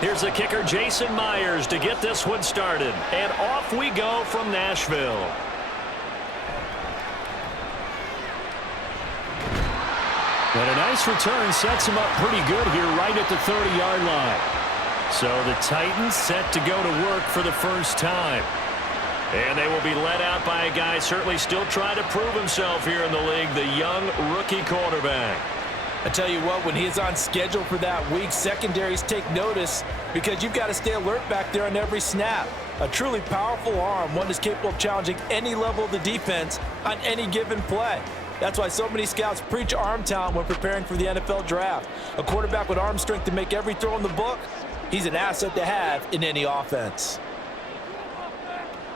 Here's the kicker, Jason Myers, to get this one started. And off we go from Nashville. But a nice return sets him up pretty good here right at the 30-yard line. So the Titans set to go to work for the first time. And they will be led out by a guy certainly still trying to prove himself here in the league, the young rookie quarterback. I tell you what, when he's on schedule for that week, secondaries take notice because you've got to stay alert back there on every snap. A truly powerful arm, one that's capable of challenging any level of the defense on any given play. That's why so many scouts preach arm talent when preparing for the NFL draft. A quarterback with arm strength to make every throw in the book, he's an asset to have in any offense.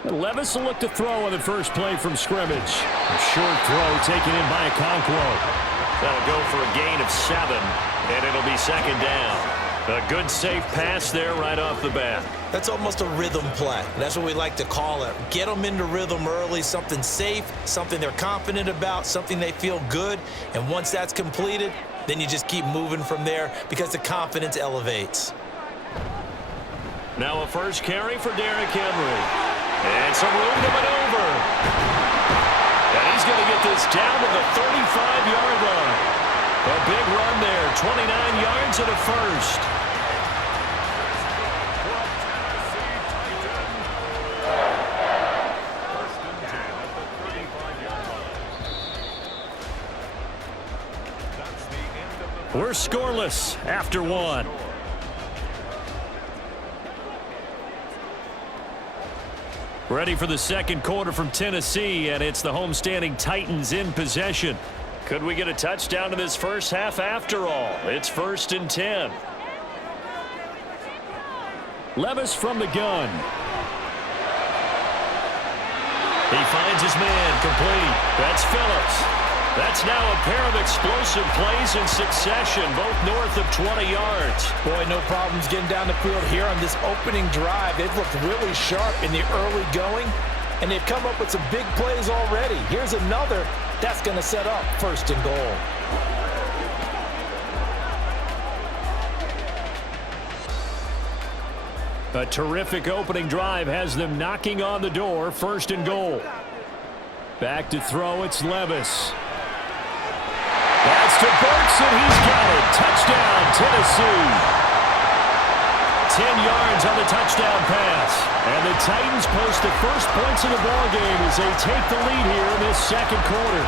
Levis will look to throw on the first play from scrimmage. A short throw taken in by Okonkwo. That'll go for a gain of 7, and it'll be second down. A good, safe pass there right off the bat. That's almost a rhythm play. That's what we like to call it. Get them into rhythm early, something safe, something they're confident about, something they feel good. And once that's completed, then you just keep moving from there because the confidence elevates. Now a first carry for Derrick Henry. And some room to maneuver. And he's going to get this down to the 35-yard line. A big run there, 29 yards and a first. We're scoreless after one. Ready for the second quarter from Tennessee, and it's the homestanding Titans in possession. Could we get a touchdown in this first half after all? It's 1st and 10. Levis from the gun. He finds his man complete. That's Phillips. That's now a pair of explosive plays in succession, both north of 20 yards. Boy, no problems getting down the field here on this opening drive. They've looked really sharp in the early going, and they've come up with some big plays already. Here's another. That's going to set up 1st and goal. A terrific opening drive has them knocking on the door. 1st and goal. Back to throw, it's Levis. That's to Burks, and he's got it. Touchdown, Tennessee. 10 yards on the touchdown pass. And the Titans post the first points of the ballgame as they take the lead here in this second quarter.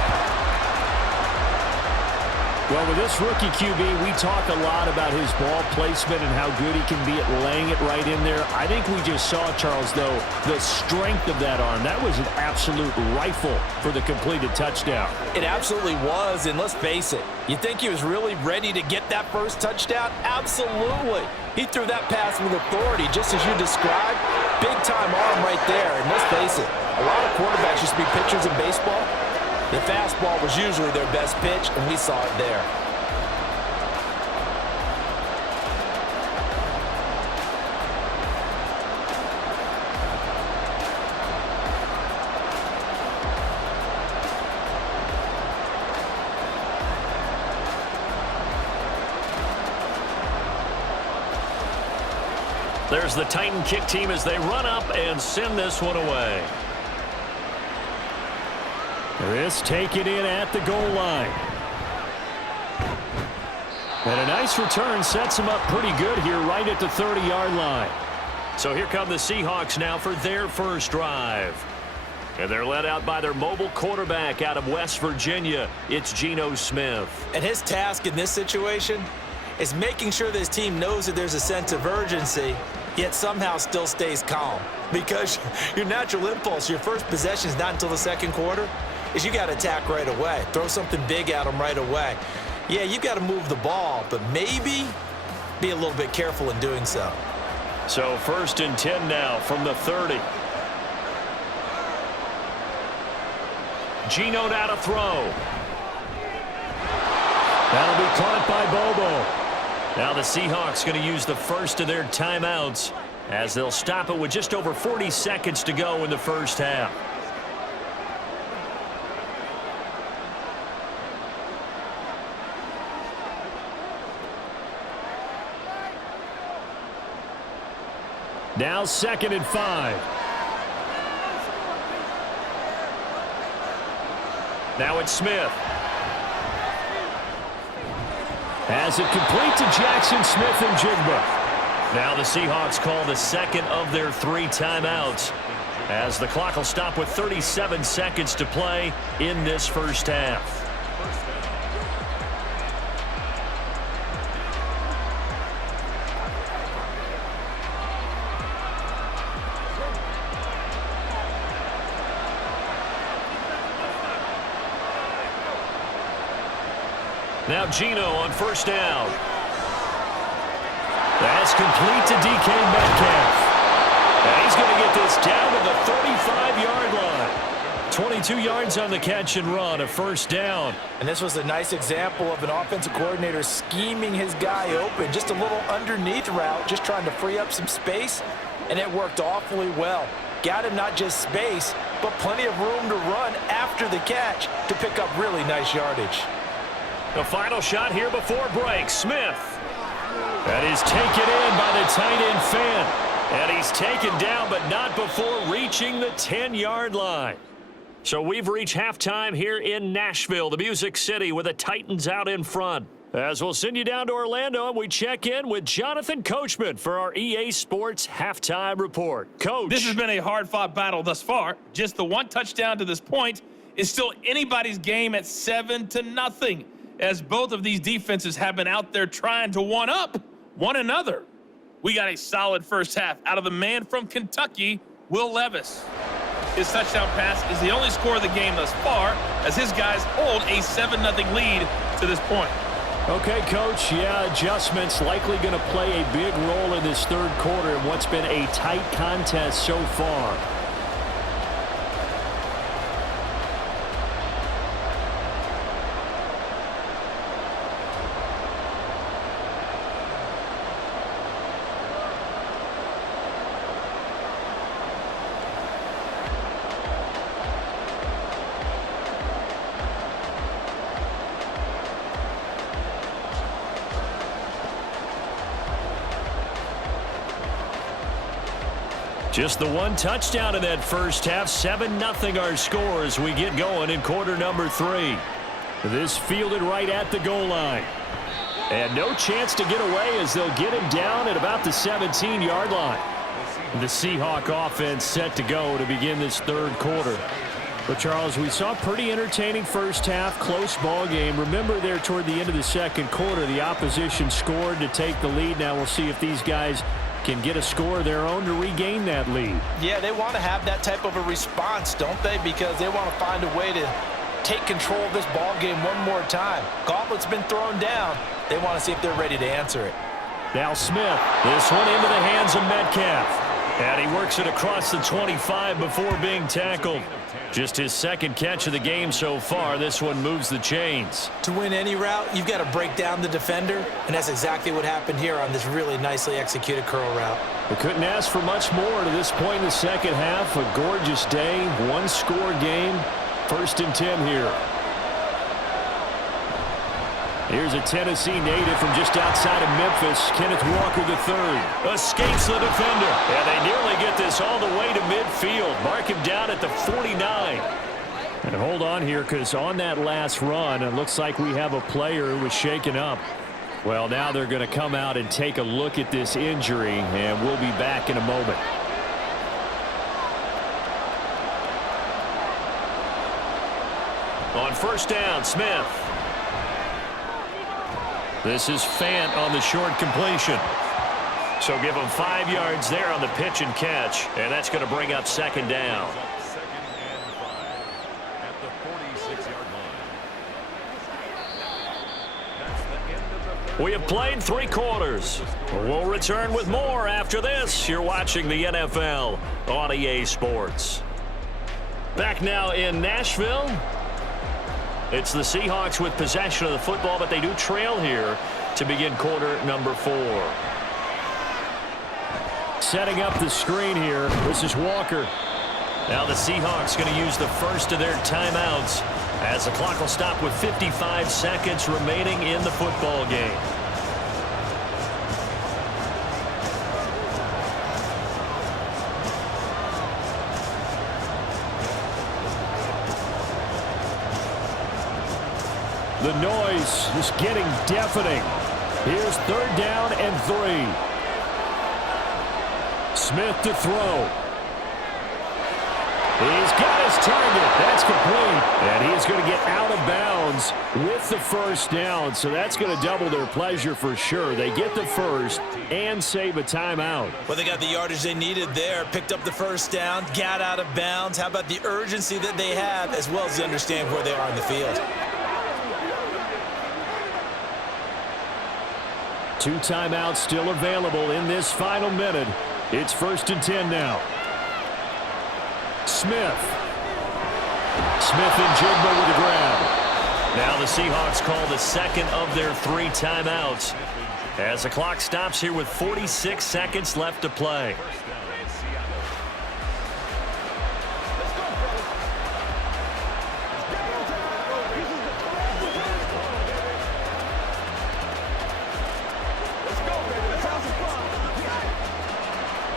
Well, with this rookie QB, we talk a lot about his ball placement and how good he can be at laying it right in there. I think we just saw, Charles, though, the strength of that arm. That was an absolute rifle for the completed touchdown. It absolutely was, and let's face it, you think he was really ready to get that first touchdown? Absolutely. He threw that pass with authority, just as you described. Big-time arm right there, and let's face it, a lot of quarterbacks used to be pitchers in baseball. The fastball was usually their best pitch, and we saw it there. There's the Titan kick team as they run up and send this one away. This taken in at the goal line. And a nice return sets him up pretty good here right at the 30-yard line. So here come the Seahawks now for their first drive. And they're led out by their mobile quarterback out of West Virginia. It's Geno Smith. And his task in this situation is making sure that his team knows that there's a sense of urgency, yet somehow still stays calm. Because your natural impulse, your first possession is not until the second quarter, is you got to attack right away. Throw something big at them right away. Yeah, you got to move the ball, but maybe be a little bit careful in doing so. So 1st and 10 now from the 30. Geno now to throw. That'll be caught by Bobo. Now the Seahawks going to use the first of their timeouts as they'll stop it with just over 40 seconds to go in the first half. Now 2nd and 5. Now it's Smith. Has it complete to Jackson Smith and Jigba. Now the Seahawks call the second of their 3 timeouts, as the clock will stop with 37 seconds to play in this first half. Now Geno on first down. That's complete to DK Metcalf. And he's going to get this down to the 35-yard line. 22 yards on the catch and run, a first down. And this was a nice example of an offensive coordinator scheming his guy open. Just a little underneath route, just trying to free up some space, and it worked awfully well. Got him not just space, but plenty of room to run after the catch to pick up really nice yardage. The final shot here before break. Smith. That is taken in by the tight end Fant. And he's taken down, but not before reaching the 10-yard line. So we've reached halftime here in Nashville, the Music City, with the Titans out in front. As we'll send you down to Orlando, and we check in with Jonathan Coachman for our EA Sports Halftime Report. Coach. This has been a hard-fought battle thus far. Just the one touchdown to this point is still anybody's game at 7-0, as both of these defenses have been out there trying to one-up one another. We got a solid first half out of the man from Kentucky, Will Levis. His touchdown pass is the only score of the game thus far, as his guys hold a 7-0 lead to this point. Okay, Coach, yeah, adjustments likely going to play a big role in this third quarter in what's been a tight contest so far. Just the one touchdown in that first half. 7-0 our score as we get going in quarter number 3. This fielded right at the goal line. And no chance to get away as they'll get him down at about the 17-yard line. The Seahawk offense set to go to begin this third quarter. But, Charles, we saw a pretty entertaining first half, close ball game. Remember there toward the end of the second quarter, the opposition scored to take the lead. Now we'll see if these guys can get a score of their own to regain that lead. Yeah, they want to have that type of a response, don't they? Because they want to find a way to take control of this ball game one more time. Gauntlet's been thrown down. They want to see if they're ready to answer it. Now Smith, this one into the hands of Metcalf. And he works it across the 25 before being tackled. Just his second catch of the game so far. This one moves the chains. To win any route, you've got to break down the defender, and that's exactly what happened here on this really nicely executed curl route. We couldn't ask for much more to this point in the second half. A gorgeous day, one-score game. 1st and 10 here. Here's a Tennessee native from just outside of Memphis, Kenneth Walker III. Escapes the defender, and they nearly get this all the way to midfield. Mark him down at the 49. And hold on here, because on that last run, it looks like we have a player who was shaken up. Well, now they're going to come out and take a look at this injury, and we'll be back in a moment. On first down, Smith. This is Fant on the short completion. So give him 5 yards there on the pitch and catch, and that's going to bring up 2nd down. We have played 3 quarters. We'll return with more after this. You're watching the NFL on EA Sports. Back now in Nashville. It's the Seahawks with possession of the football, but they do trail here to begin quarter number 4. Setting up the screen here. This is Walker. Now the Seahawks going to use the first of their timeouts as the clock will stop with 55 seconds remaining in the football game. The noise is getting deafening. Here's 3rd down and 3. Smith to throw. He's got his target. That's complete. And he's going to get out of bounds with the 1st down. So that's going to double their pleasure for sure. They get the 1st and save a timeout. Well, they got the yardage they needed there. Picked up the 1st down, got out of bounds. How about the urgency that they have as well as they understand where they are in the field? 2 timeouts still available in this final minute. It's 1st and 10 now. Smith and Jigba with the grab. Now the Seahawks call the 2nd of their 3 timeouts as the clock stops here with 46 seconds left to play.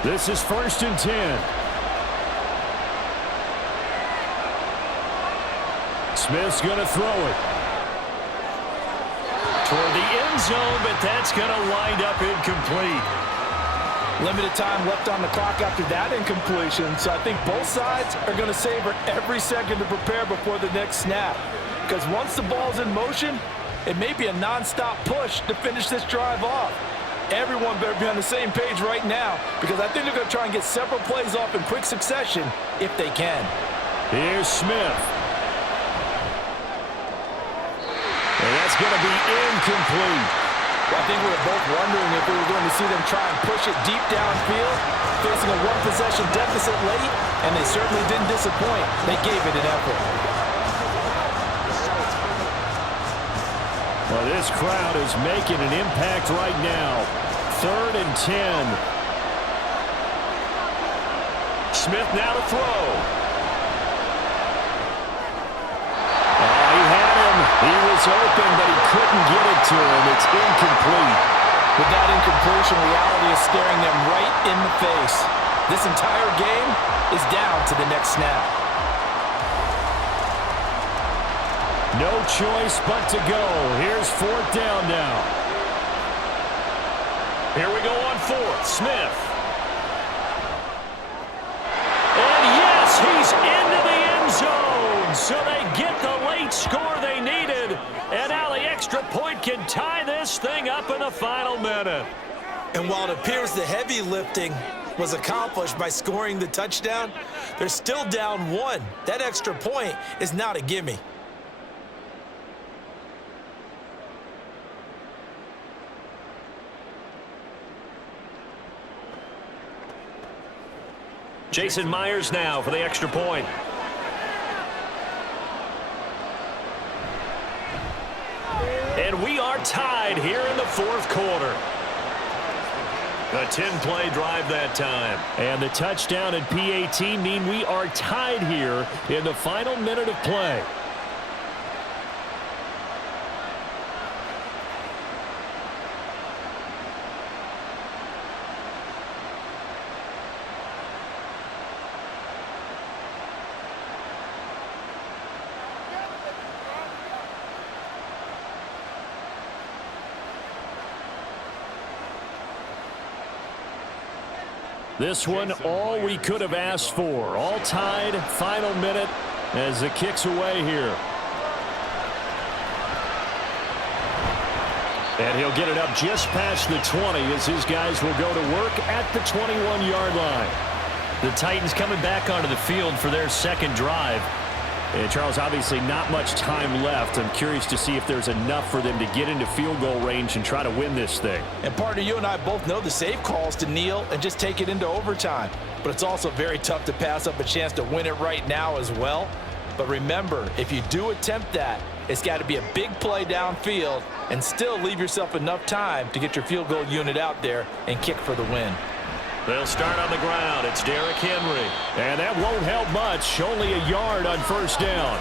This is 1st and 10. Smith's going to throw it toward the end zone, but that's going to wind up incomplete. Limited time left on the clock after that incompletion, so I think both sides are going to savor every second to prepare before the next snap. Because once the ball's in motion, it may be a non-stop push to finish this drive off. Everyone better be on the same page right now, because I think they're going to try and get several plays off in quick succession if they can. Here's Smith. And that's going to be incomplete. Well, I think we were both wondering if we were going to see them try and push it deep downfield, facing a 1-possession deficit late, and they certainly didn't disappoint. They gave it an effort. Well, this crowd is making an impact right now. 3rd and 10. Smith now to throw. He had him. He was open, but he couldn't get it to him. It's incomplete. With that incompletion, reality is staring them right in the face. This entire game is down to the next snap. No choice but to go. Here's 4th down now. Here we go on 4th. Smith. And yes, he's into the end zone. So they get the late score they needed. And now the extra point can tie this thing up in the final minute. And while it appears the heavy lifting was accomplished by scoring the touchdown, they're still down 1. That extra point is not a gimme. Jason Myers now for the extra point. And we are tied here in the 4th quarter. A 10-play drive that time. And the touchdown and PAT mean we are tied here in the final minute of play. This one, all we could have asked for. All tied, final minute as it kicks away here. And he'll get it up just past the 20 as his guys will go to work at the 21-yard line. The Titans coming back onto the field for their 2nd drive. And Charles, obviously not much time left. I'm curious to see if there's enough for them to get into field goal range and try to win this thing. And partner, you and I both know the safe calls to kneel and just take it into overtime. But it's also very tough to pass up a chance to win it right now as well. But remember, if you do attempt that, it's got to be a big play downfield and still leave yourself enough time to get your field goal unit out there and kick for the win. They'll start on the ground. It's Derrick Henry. And that won't help much. Only a yard on 1st down.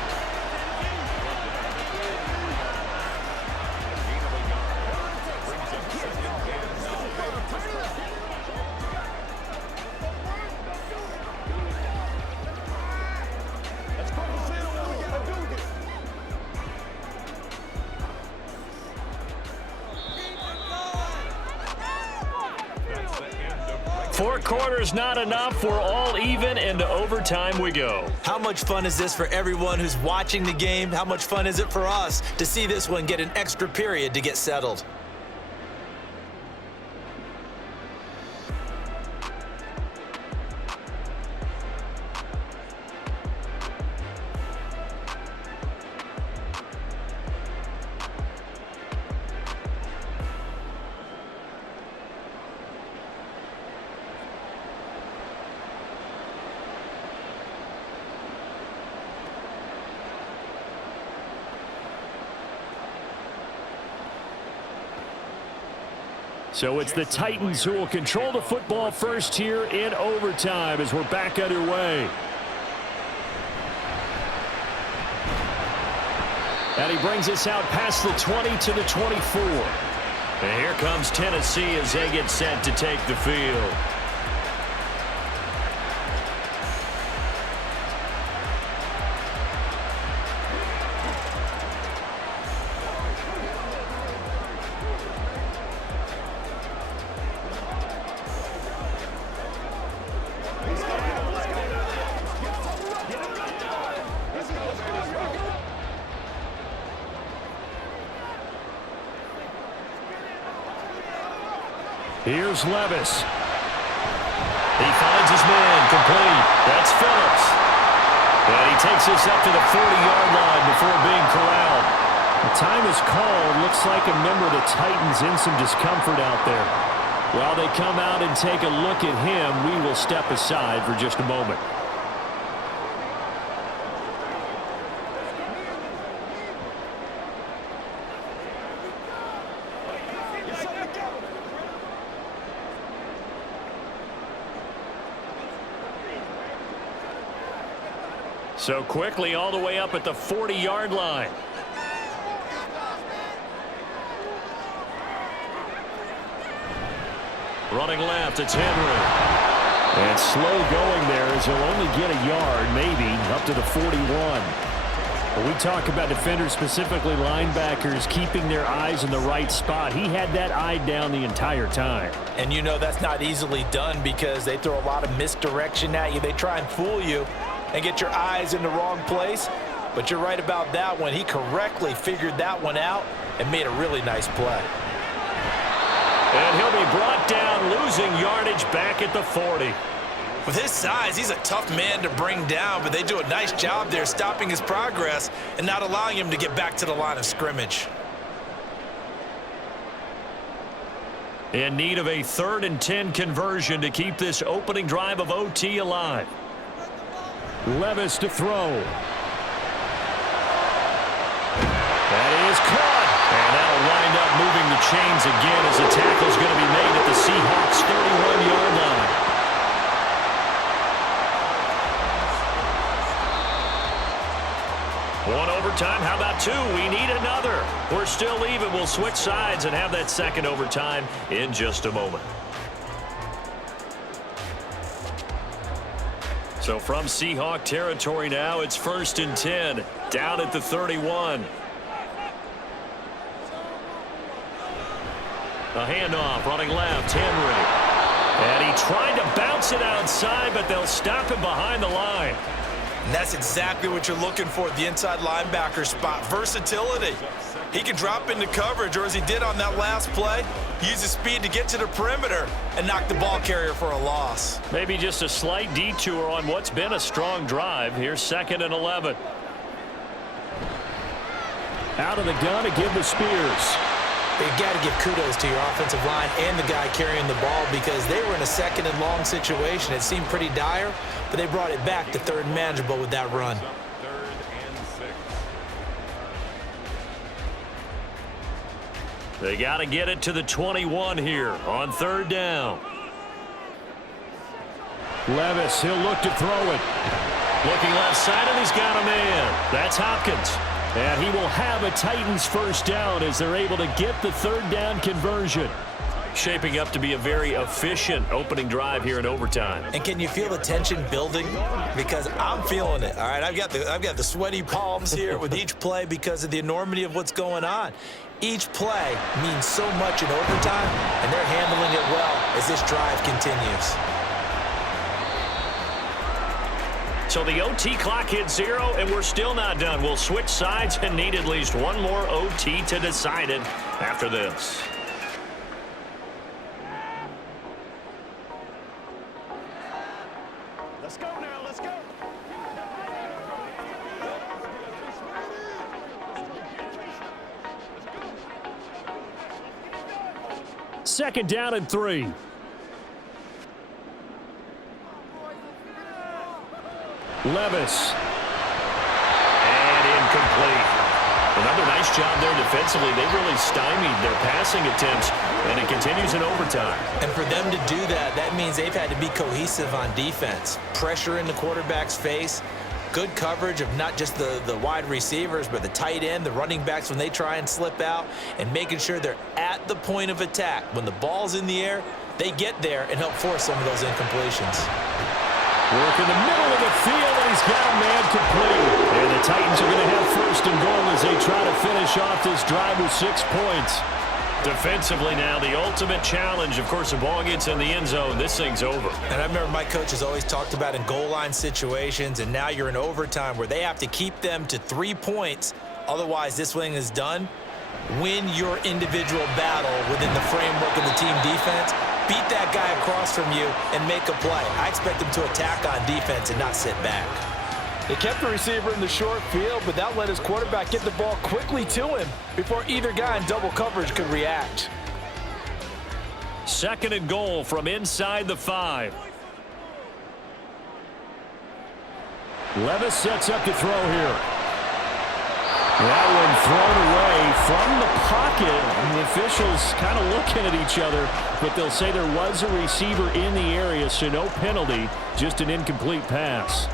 4 quarters not enough. We're all even, and to overtime we go. How much fun is this for everyone who's watching the game? How much fun is it for us to see this one get an extra period to get settled? So it's the Titans who will control the football first here in overtime as we're back underway. And he brings us out past the 20 to the 24. And here comes Tennessee as they get set to take the field. Here's Levis. He finds his man complete. That's Phillips. And he takes us up to the 40-yard line before being corralled. The time is called. Looks like a member of the Titans in some discomfort out there. While they come out and take a look at him, we will step aside for just a moment. So quickly all the way up at the 40-yard line. Running left, it's Henry. And slow going there as he'll only get a yard, maybe, up to the 41. But we talk about defenders, specifically linebackers, keeping their eyes in the right spot. He had that eye down the entire time. And you know that's not easily done because they throw a lot of misdirection at you. They try and fool you and get your eyes in the wrong place. But you're right about that one. He correctly figured that one out and made a really nice play. And he'll be brought down, losing yardage back at the 40. With his size, he's a tough man to bring down, but they do a nice job there stopping his progress and not allowing him to get back to the line of scrimmage. In need of a 3rd and 10 conversion to keep this opening drive of OT alive. Levis to throw. That is caught. And that'll wind up moving the chains again as the tackle's going to be made at the Seahawks' 31-yard line. One overtime. How about 2? We need another. We're still even. We'll switch sides and have that second overtime in just a moment. So from Seahawk territory now, it's 1st and 10, down at the 31. A handoff, running left, Henry. And he tried to bounce it outside, but they'll stop him behind the line. And that's exactly what you're looking for at the inside linebacker spot, versatility. He can drop into coverage, or as he did on that last play, use his speed to get to the perimeter and knock the ball carrier for a loss. Maybe just a slight detour on what's been a strong drive. Here's 2nd and 11. Out of the gun to give the Spears. You've got to give kudos to your offensive line and the guy carrying the ball because they were in a 2nd and long situation. It seemed pretty dire, but they brought it back to 3rd and manageable with that run. They got to get it to the 21 here on 3rd down. Levis, he'll look to throw it. Looking left side, and he's got a man. That's Hopkins. And he will have a Titans 1st down as they're able to get the 3rd down conversion. Shaping up to be a very efficient opening drive here in overtime. And can you feel the tension building? Because I'm feeling it. All right, I've got the sweaty palms here with each play because of the enormity of what's going on. Each play means so much in overtime, and they're handling it well as this drive continues. So the OT clock hits 0, and we're still not done. We'll switch sides and need at least one more OT to decide it after this. Let's go now, let's go. Second down and 3. Levis. And incomplete. Another nice job there defensively. They really stymied their passing attempts, and it continues in overtime. And for them to do that, that means they've had to be cohesive on defense. Pressure in the quarterback's face. Good coverage of not just the wide receivers, but the tight end, the running backs when they try and slip out, and making sure they're at the point of attack. When the ball's in the air, they get there and help force some of those incompletions. Work in the middle of the field, and he's got a man complete. And the Titans are going to have first and goal as they try to finish off this drive with 6 points. Defensively now, the ultimate challenge. Of course, the ball gets in the end zone. This thing's over. And I remember my coach has always talked about in goal line situations, and now you're in overtime where they have to keep them to 3 points. Otherwise, this thing is done. Win your individual battle within the framework of the team defense. Beat that guy across from you and make a play. I expect him to attack on defense and not sit back. They kept the receiver in the short field, but that let his quarterback get the ball quickly to him before either guy in double coverage could react. Second and goal from inside the 5. Levis sets up to throw here. That one thrown away from the pocket. And the officials kind of looking at each other, but they'll say there was a receiver in the area, so no penalty, just an incomplete pass.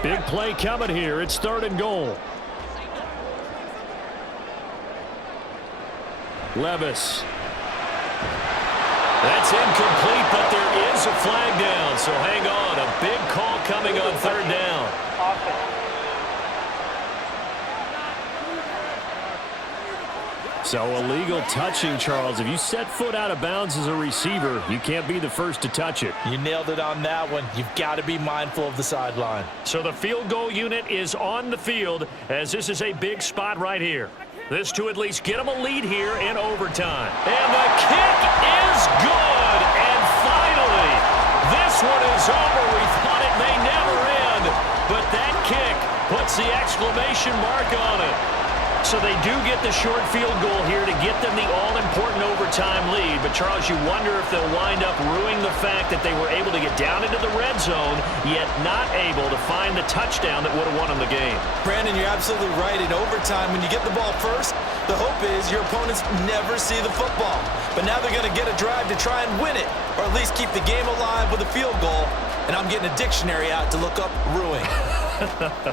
Big play coming here. It's third and goal. Levis. That's incomplete, but there is a flag down, so hang on. A big call coming on third down. So illegal touching, Charles. If you set foot out of bounds as a receiver, you can't be the first to touch it. You nailed it on that one. You've got to be mindful of the sideline. So the field goal unit is on the field as this is a big spot right here. This to at least get them a lead here in overtime. And the kick is good. And finally, this one is over. We thought it may never end, but that kick puts the exclamation mark on it. So they do get the short field goal here to get them the all-important overtime lead. But, Charles, you wonder if they'll wind up ruining the fact that they were able to get down into the red zone, yet not able to find the touchdown that would have won them the game. Brandon, you're absolutely right. In overtime, when you get the ball first, the hope is your opponents never see the football. But now they're going to get a drive to try and win it, or at least keep the game alive with a field goal. And I'm getting a dictionary out to look up ruin.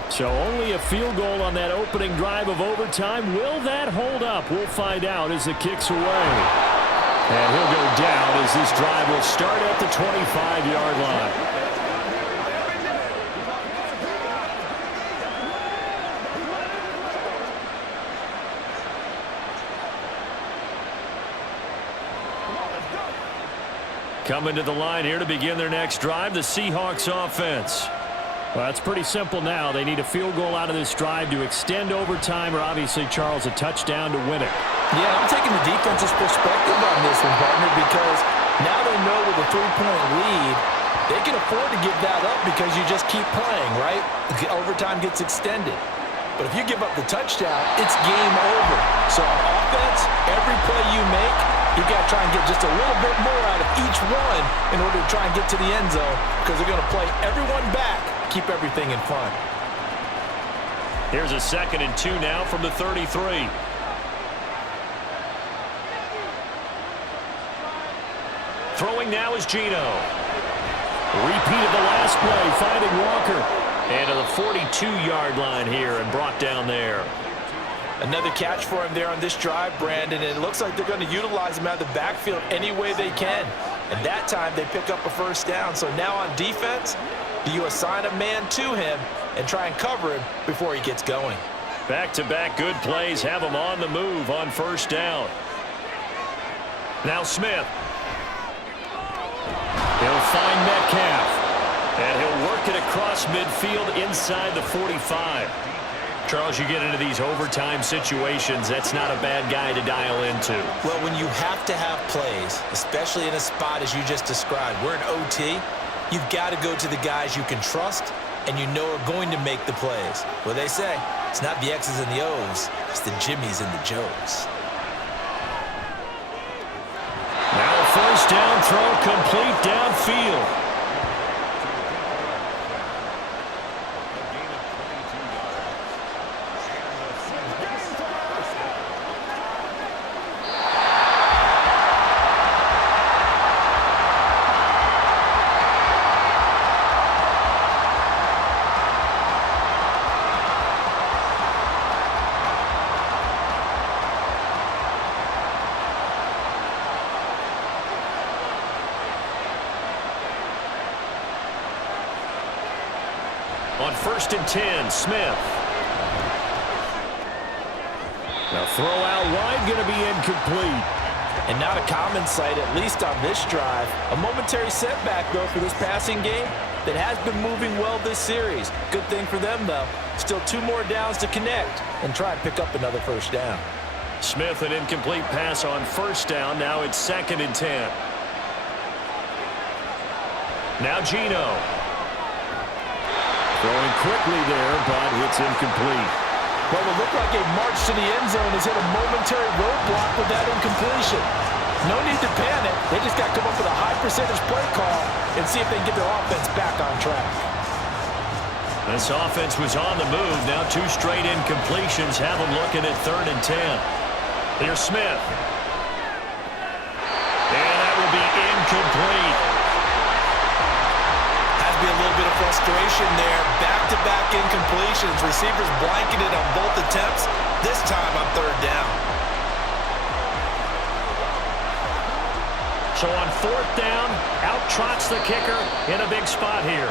So only a field goal on that opening drive of overtime. Will that hold up? We'll find out as the kick's away. And he'll go down as this drive will start at the 25-yard line. Coming to the line here to begin their next drive, the Seahawks offense. Well, it's pretty simple now. They need a field goal out of this drive to extend overtime, or obviously, Charles, a touchdown to win it. Yeah, I'm taking the defense's perspective on this one, partner, because now they know with a 3-point lead, they can afford to give that up because you just keep playing, right? The overtime gets extended. But if you give up the touchdown, it's game over. So on offense, every play you make, you've got to try and get just a little bit more out of each one in order to try and get to the end zone because they're going to play everyone back, keep everything in front. Here's a 2nd and 2 now from the 33. Throwing now is Gino. Repeat of the last play, finding Walker. And to the 42-yard line here and brought down there. Another catch for him there on this drive, Brandon, and it looks like they're going to utilize him out of the backfield any way they can. And that time they pick up a first down. So now on defense, do you assign a man to him and try and cover him before he gets going? Back-to-back good plays have him on the move on first down. Now Smith. He'll find Metcalf. And he'll work it across midfield inside the 45. Charles, you get into these overtime situations, that's not a bad guy to dial into. Well, when you have to have plays, especially in a spot as you just described, we're in OT, you've got to go to the guys you can trust and you know are going to make the plays. What they say, it's not the X's and the O's, it's the Jimmies and the Joes. Now a first down throw complete downfield. On 1st and 10, Smith. Now throw out wide, going to be incomplete. And not a common sight, at least on this drive. A momentary setback, though, for this passing game that has been moving well this series. Good thing for them, though. Still 2 more downs to connect and try and pick up another first down. Smith, an incomplete pass on first down. Now it's 2nd and 10. Now Geno. Throwing quickly there, but it's incomplete. Well, it looked like a march to the end zone has hit a momentary roadblock with that incompletion. No need to panic. They just got to come up with a high percentage play call and see if they can get their offense back on track. This offense was on the move. Now 2 straight incompletions have them looking at 3rd and 10. Here's Smith. And that will be incomplete. Be a little bit of frustration there. Back-to-back incompletions. Receivers blanketed on both attempts. This time on 3rd down. So on 4th down, out trots the kicker in a big spot here.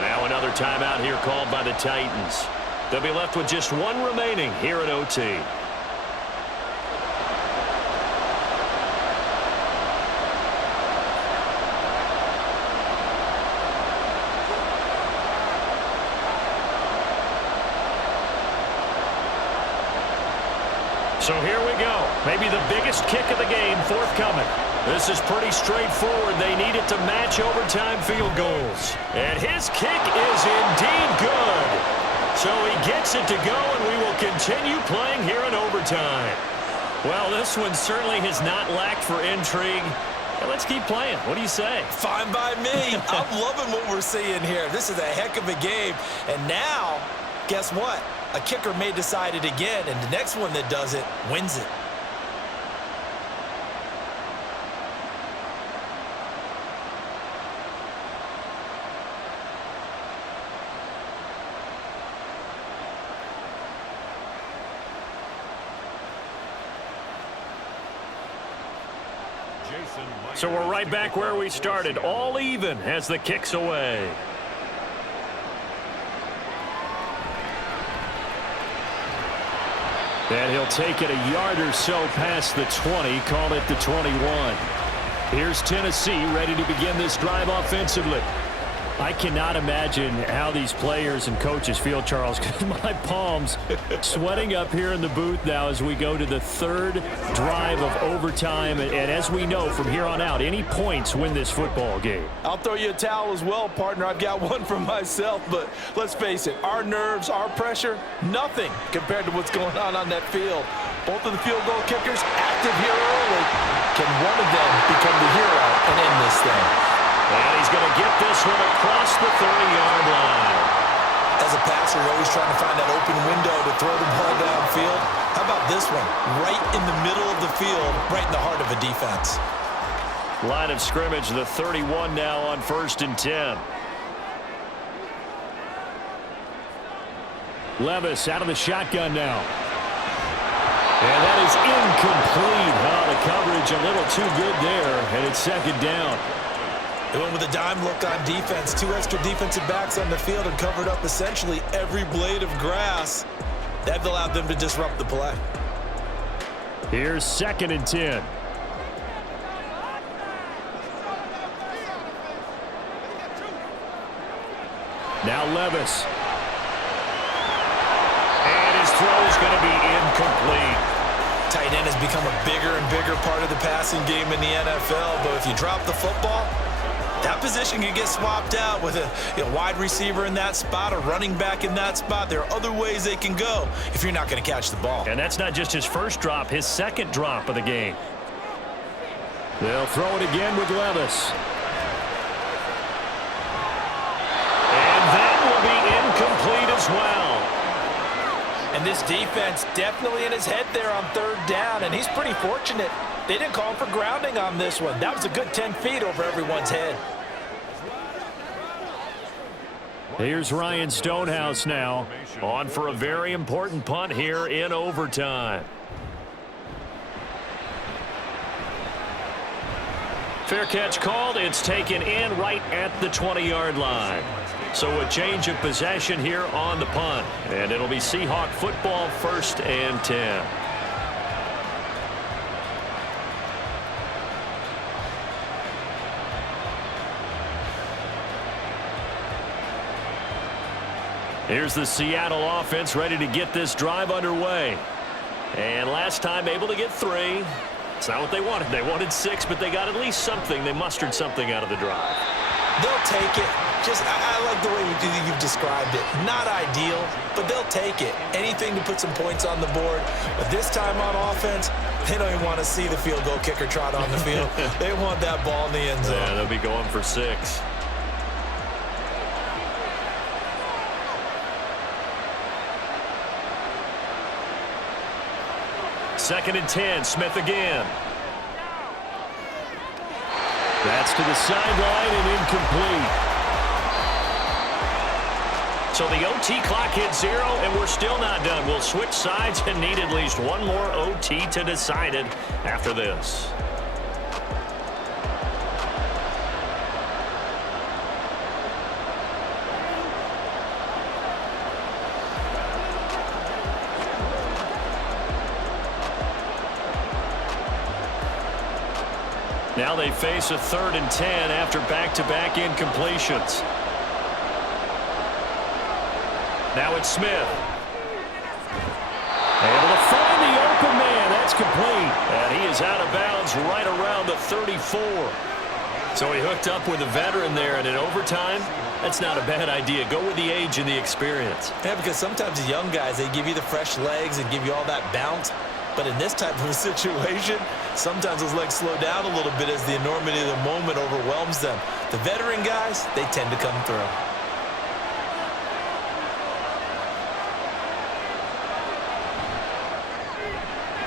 Now another timeout here called by the Titans. They'll be left with just 1 remaining here at OT. So here we go. Maybe the biggest kick of the game forthcoming. This is pretty straightforward. They need it to match overtime field goals. And his kick is indeed good. So he gets it to go, and we will continue playing here in overtime. Well, this one certainly has not lacked for intrigue. Well, let's keep playing. What do you say? Fine by me. I'm loving what we're seeing here. This is a heck of a game. And now, guess what? A kicker may decide it again, and the next one that does it wins it. So we're right back where we started, all even as the kick's away. And he'll take it a yard or so past the 20, call it the 21. Here's Tennessee ready to begin this drive offensively. I cannot imagine how these players and coaches feel, Charles, because my palms sweating up here in the booth now as we go to the 3rd drive of overtime. And as we know from here on out, any points win this football game. I'll throw you a towel as well, partner. I've got one for myself, but let's face it, our nerves, our pressure, nothing compared to what's going on that field. Both of the field goal kickers active here early. Can one of them become the hero and end this thing? And he's going to get this one across the 30-yard line. As a passer, you're always trying to find that open window to throw the ball downfield. How about this one? Right in the middle of the field, right in the heart of a defense. Line of scrimmage, the 31 now on 1st and 10. Levis out of the shotgun now. And that is incomplete. Oh, the coverage a little too good there, and it's second down. They went with a dime look on defense. 2 extra defensive backs on the field and covered up essentially every blade of grass. That allowed them to disrupt the play. Here's 2nd and 10. Now Levis. And his throw is going to be incomplete. Tight end has become a bigger and bigger part of the passing game in the NFL, but if you drop the football, that position can get swapped out with a wide receiver in that spot, a running back in that spot. There are other ways they can go if you're not going to catch the ball. And that's not just his first drop, his second drop of the game. They'll throw it again with Levis. And that will be incomplete as well. And this defense definitely in his head there on 3rd down, and he's pretty fortunate. They didn't call for grounding on this one. That was a good 10 feet over everyone's head. Here's Ryan Stonehouse now, on for a very important punt here in overtime. Fair catch called. It's taken in right at the 20-yard line. So a change of possession here on the punt. And it'll be Seahawk football, 1st and 10. Here's the Seattle offense ready to get this drive underway. And last time able to get 3. It's not what they wanted. They wanted 6, but they got at least something. They mustered something out of the drive. They'll take it. I like the way you've described it. Not ideal, but they'll take it. Anything to put some points on the board. But this time on offense, they don't even want to see the field goal kicker trot on the field. They want that ball in the end zone. Yeah, they'll be going for 6. Second and 10, Smith again. That's to the sideline and incomplete. So the OT clock hits 0, and we're still not done. We'll switch sides and need at least one more OT to decide it after this. Now they face a 3rd and 10 after back-to-back incompletions. Now it's Smith. Able to find the open man. That's complete. And he is out of bounds right around the 34. So he hooked up with a veteran there, and in overtime, that's not a bad idea. Go with the age and the experience. Yeah, because sometimes the young guys, they give you the fresh legs and give you all that bounce. But in this type of a situation, sometimes those legs slow down a little bit as the enormity of the moment overwhelms them. The veteran guys, they tend to come through.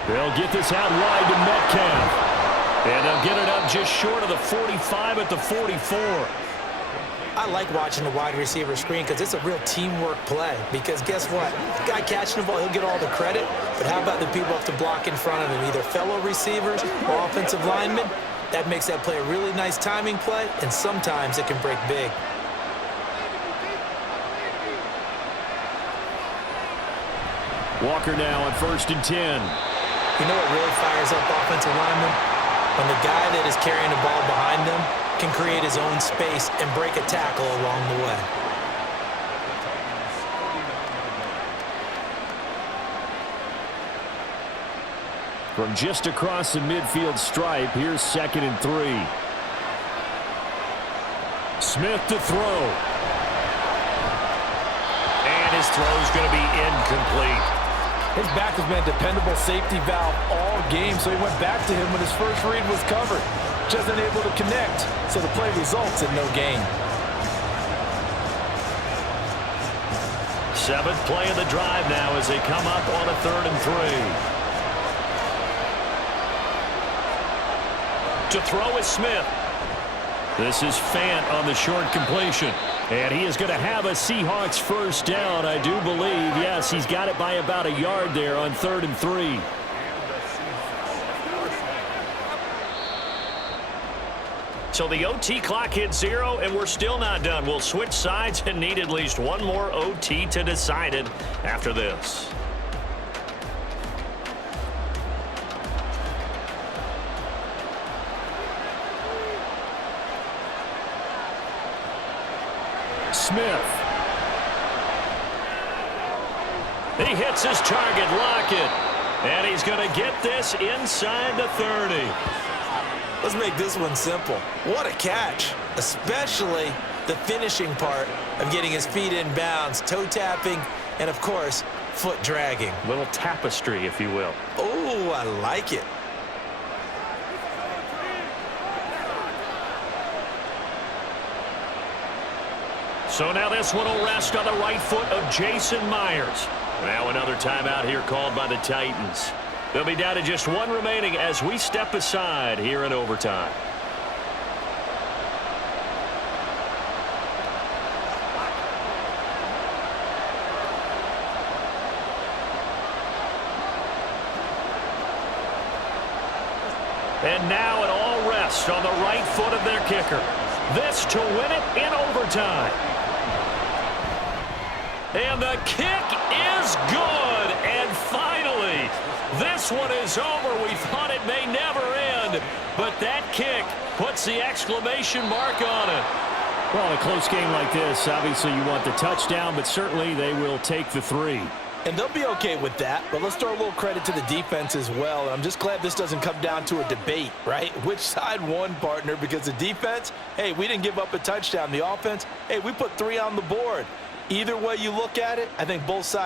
They'll get this out wide to Metcalf. And they'll get it up just short of the 45 at the 44. I like watching the wide receiver screen because it's a real teamwork play. Because guess what? The guy catching the ball, he'll get all the credit. But how about the people who have to block in front of him, either fellow receivers or offensive linemen? That makes that play a really nice timing play, and sometimes it can break big. Walker now on 1st and 10. You know what really fires up offensive linemen? When the guy that is carrying the ball behind them can create his own space and break a tackle along the way. From just across the midfield stripe, here's 2nd and 3. Smith to throw. And his throw is going to be incomplete. His back has been a dependable safety valve all game, so he went back to him when his first read was covered. Just unable to connect, so the play results in no gain. 7th play of the drive now as they come up on a 3rd and 3. To throw is Smith. This is Fant on the short completion. And he is going to have a Seahawks first down, I do believe. Yes, he's got it by about a yard there on 3rd and 3. So the OT clock hit 0, and we're still not done. We'll switch sides and need at least one more OT to decide it after this. Smith. He hits his target, Lockett. And he's going to get this inside the 30. Let's make this one simple. What a catch, especially the finishing part of getting his feet in bounds, toe tapping, and of course, foot dragging. Little tapestry, if you will. Oh, I like it. So now this one will rest on the right foot of Jason Myers. Now another timeout here called by the Titans. They'll be down to just one remaining as we step aside here in overtime. And now it all rests on the right foot of their kicker. This to win it in overtime. And the kick is good. And finally, this one is over. We thought it may never end, but that kick puts the exclamation mark on it. Well, in a close game like this, obviously you want the touchdown, but certainly they will take the 3. And they'll be okay with that, but let's throw a little credit to the defense as well. And I'm just glad this doesn't come down to a debate, right? Which side won, partner? Because the defense, hey, we didn't give up a touchdown. The offense, hey, we put 3 on the board. Either way you look at it, I think both sides